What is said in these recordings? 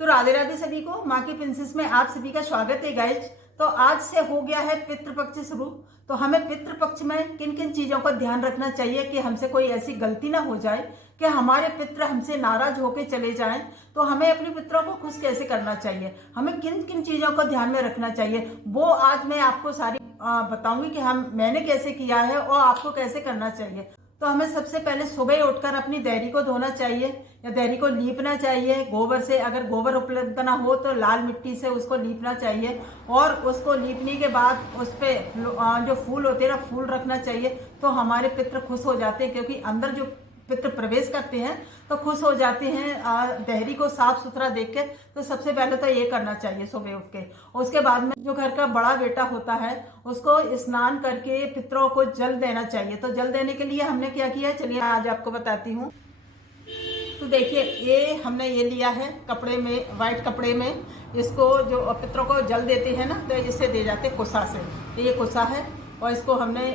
तो राधे राधे सभी को, माँ की प्रिंसेस में आप सभी का स्वागत है गाइज। तो आज से हो गया है पितृपक्ष शुरू। तो हमें पितृपक्ष में किन किन चीजों का ध्यान रखना चाहिए कि हमसे कोई ऐसी गलती ना हो जाए कि हमारे पितृ हमसे नाराज होकर चले जाएं। तो हमें अपने पितरों को खुश कैसे करना चाहिए, हमें किन किन चीजों को ध्यान में रखना चाहिए, वो आज मैं आपको सारी बताऊंगी कि मैंने कैसे किया है और आपको कैसे करना चाहिए। तो हमें सबसे पहले सुबह उठकर अपनी देहरी को धोना चाहिए या देहरी को लीपना चाहिए गोबर से। अगर गोबर उपलब्ध ना हो तो लाल मिट्टी से उसको लीपना चाहिए और उसको लीपने के बाद उस पर जो फूल होते हैं ना, फूल रखना चाहिए। तो हमारे पितृ खुश हो जाते हैं, क्योंकि अंदर जो पितृ प्रवेश करते हैं तो खुश हो जाते हैं देहरी को साफ सुथरा देख के। तो सबसे पहले तो ये करना चाहिए सुबह उठ के। उसके बाद में जो घर का बड़ा बेटा होता है उसको स्नान करके पितरों को जल देना चाहिए। तो जल देने के लिए हमने क्या किया, चलिए आज आपको बताती हूँ। तो देखिए, ये हमने ये लिया है कपड़े में, वाइट कपड़े में। इसको जो पितरों को जल देते हैं ना, तो इससे दे जाते हैं कुसा से। तो ये कुसा है और इसको हमने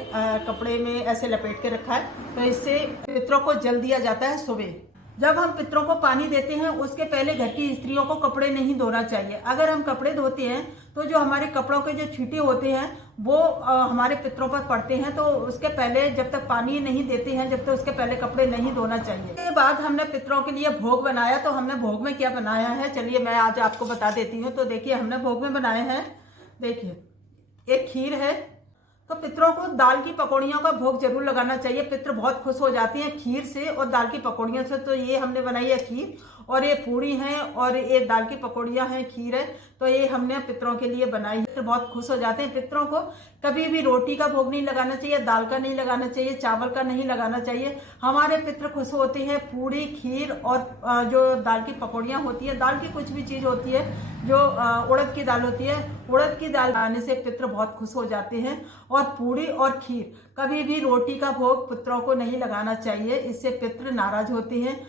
कपड़े में ऐसे लपेट के रखा है। तो इससे पितरों को जल दिया जाता है सुबह। जब हम पितरों को पानी देते हैं उसके पहले घर की स्त्रियों को कपड़े नहीं धोना चाहिए। अगर हम कपड़े धोते हैं तो जो हमारे कपड़ों के जो छींटे होते हैं वो हमारे पितरों पर पड़ते हैं। तो उसके पहले जब तक पानी नहीं देते हैं, जब तक उसके पहले कपड़े नहीं धोना चाहिए। उसके बाद हमने पितरों के लिए भोग बनाया। तो हमने भोग में क्या बनाया है, चलिए मैं आज आपको बता देती हूँ। तो देखिए, हमने भोग में बनाए हैं, देखिए एक खीर है। तो पितरों को दाल की पकौड़ियों का भोग जरूर लगाना चाहिए। पितर बहुत खुश हो जाते हैं खीर से और दाल की पकौड़ियों से। तो ये हमने बनाई है खीर, और ये पूड़ी है और ये दाल की पकौड़ियाँ हैं, खीर है। तो ये हमने पितरों के लिए बनाई है। पितर बहुत खुश हो जाते हैं। पितरों को कभी भी रोटी का भोग नहीं लगाना चाहिए, दाल का नहीं लगाना चाहिए, चावल का नहीं लगाना चाहिए। हमारे पितर खुश होते हैं पूड़ी, खीर और जो दाल की पकौड़ियाँ होती है, दाल की कुछ भी चीज़ होती है, जो उड़द की दाल होती है, उड़द की दाल आने से पितर बहुत खुश हो जाते हैं। और पूड़ी और खीर, कभी भी रोटी का भोग पितरों को नहीं लगाना चाहिए, इससे पितर नाराज होते हैं।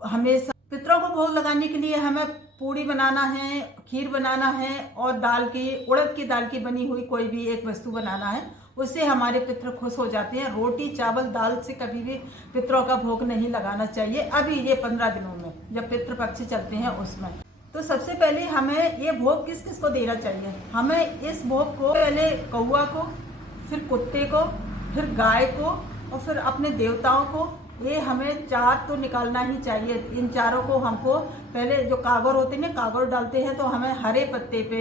हमेशा पितरों को भोग लगाने के लिए हमें पूड़ी बनाना है, खीर बनाना है और दाल की, उड़द की दाल की बनी हुई कोई भी एक वस्तु बनाना है। उससे हमारे पितर खुश हो जाते हैं। रोटी चावल दाल से कभी भी पितरों का भोग नहीं लगाना चाहिए। अभी ये 15 दिनों में जब पितृपक्ष चलते हैं उसमें। तो सबसे पहले हमें ये भोग किस किस को देना चाहिए। हमें इस भोग को पहले कौआ को, फिर कुत्ते को, फिर गाय को और फिर अपने देवताओं को। ये हमें 4 तो निकालना ही चाहिए। इन चारों को हमको पहले, जो कागर होते हैं ना, कागर डालते हैं, तो हमें हरे पत्ते पे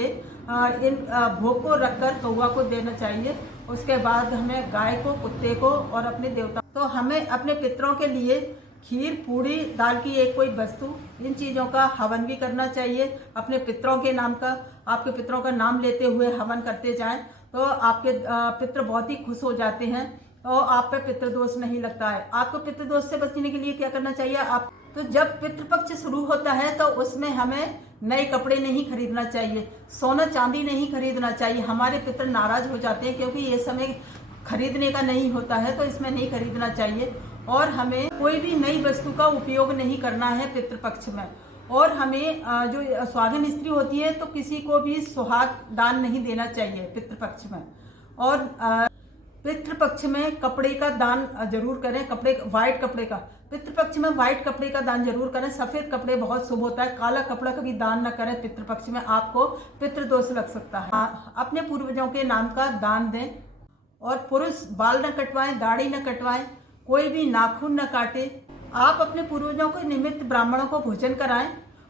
इन भोग को रखकर कौआ को देना चाहिए। उसके बाद हमें गाय को, कुत्ते को और अपने देवता। तो हमें अपने पितरों के लिए खीर, पूड़ी, दाल की एक कोई वस्तु, इन चीज़ों का हवन भी करना चाहिए। अपने पितरों के नाम का, आपके पितरों का नाम लेते हुए हवन करते जाएं तो आपके पितर बहुत ही खुश हो जाते हैं और आप पे पितृदोष नहीं लगता है। आपको पितृदोष से बचने के लिए क्या करना चाहिए, आप तो जब पितृपक्ष शुरू होता है तो उसमें हमें नए कपड़े नहीं खरीदना चाहिए, सोना चांदी नहीं खरीदना चाहिए। हमारे पितर नाराज हो जाते हैं, क्योंकि ये समय खरीदने का नहीं होता है, तो इसमें नहीं खरीदना चाहिए। और हमें कोई भी नई वस्तु का उपयोग नहीं करना है पितृपक्ष में। और हमें जो सुहागिन स्त्री होती है तो किसी को भी सुहाग दान नहीं देना चाहिए पितृपक्ष में। और पितृपक्ष में कपड़े का दान जरूर करें, कपड़े, वाइट कपड़े का। पितृपक्ष में वाइट कपड़े का दान जरूर करें। सफेद कपड़े बहुत शुभ होता है, काला कपड़ा कभी दान न करें पितृपक्ष में, आपको पितृदोष लग सकता है। अपने पूर्वजों के नाम का दान दें। और पुरुष बाल न कटवाएं, दाढ़ी न कटवाएं, कोई भी नाखून न काटे। आप अपने पूर्वजों के निमित्त ब्राह्मणों को भोजन कराएं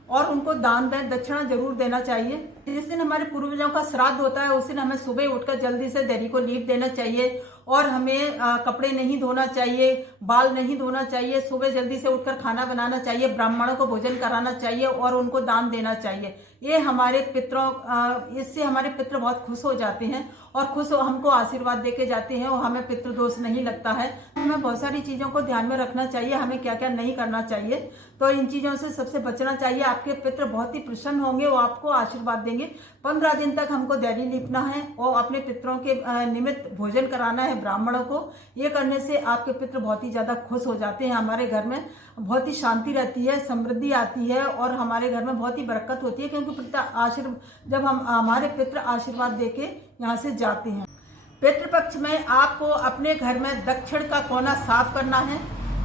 और उनको दान दें, दक्षिणा जरूर देना चाहिए। जिस दिन हमारे पूर्वजों का श्राद्ध होता है उस दिन हमें सुबह उठकर जल्दी से देहरी को लीप देना चाहिए। और हमें कपड़े नहीं धोना चाहिए, बाल नहीं धोना चाहिए। सुबह जल्दी से उठकर खाना बनाना चाहिए, ब्राह्मणों को भोजन कराना चाहिए और उनको दान देना चाहिए। ये हमारे पितरों, इससे हमारे पितर बहुत खुश हो जाते हैं और खुश हमको आशीर्वाद देके जाते हैं और हमें पितृदोष नहीं लगता है। हमें बहुत सारी चीज़ों को ध्यान में रखना चाहिए, हमें क्या क्या नहीं करना चाहिए। तो इन चीज़ों से सबसे बचना चाहिए। आपके पितर बहुत ही प्रसन्न होंगे, वो आपको आशीर्वाद देंगे। 15 दिन तक हमको देहरी लीपना है और अपने पितरों के निमित्त भोजन कराना है ब्राह्मणों को। ये करने से आपके पितर बहुत ही ज़्यादा खुश हो जाते हैं। हमारे घर में बहुत ही शांति रहती है, समृद्धि आती है और हमारे घर में बहुत ही बरकत होती है, क्योंकि जब हमारे पितर आशीर्वाद देके यहाँ से जाते हैं। पितृपक्ष में आपको अपने घर में दक्षिण का कोना साफ करना है।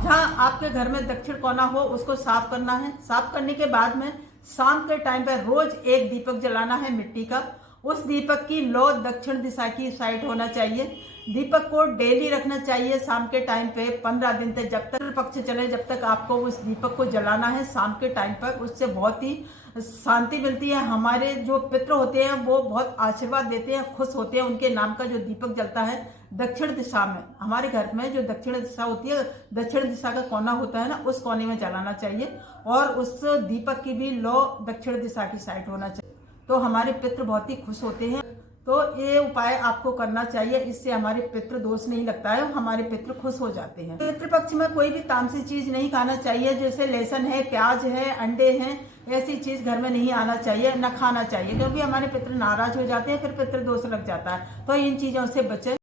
जहाँ आपके घर में दक्षिण कोना हो उसको साफ करना है। साफ करने के बाद में शाम के टाइम पर रोज एक दीपक जलाना है मिट्टी का। उस दीपक की लौ दक्षिण दिशा की साइड होना चाहिए। दीपक को डेली रखना चाहिए शाम के टाइम पे 15 दिन तक, जब तक पक्ष चले, जब तक आपको उस दीपक को जलाना है शाम के टाइम पर। उससे बहुत ही शांति मिलती है। हमारे जो पितृ होते हैं वो बहुत आशीर्वाद देते हैं, खुश होते हैं। उनके नाम का जो दीपक जलता है दक्षिण दिशा में, हमारे घर में जो दक्षिण दिशा होती है, दक्षिण दिशा का कोना होता है ना, उस कोने में जलाना चाहिए। और उस दीपक की भी लौ दक्षिण दिशा की साइड होना चाहिए। तो हमारे पितृ बहुत ही खुश होते हैं। तो ये उपाय आपको करना चाहिए, इससे हमारे पितृ दोष नहीं लगता है, हमारे पितृ खुश हो जाते हैं। पितृ पक्ष में कोई भी तामसी चीज नहीं खाना चाहिए, जैसे लहसुन है, प्याज है, अंडे हैं, ऐसी चीज घर में नहीं आना चाहिए, न खाना चाहिए, क्योंकि हमारे पितृ नाराज हो जाते हैं, फिर पितृ दोष लग जाता है। तो इन चीजों से बचें।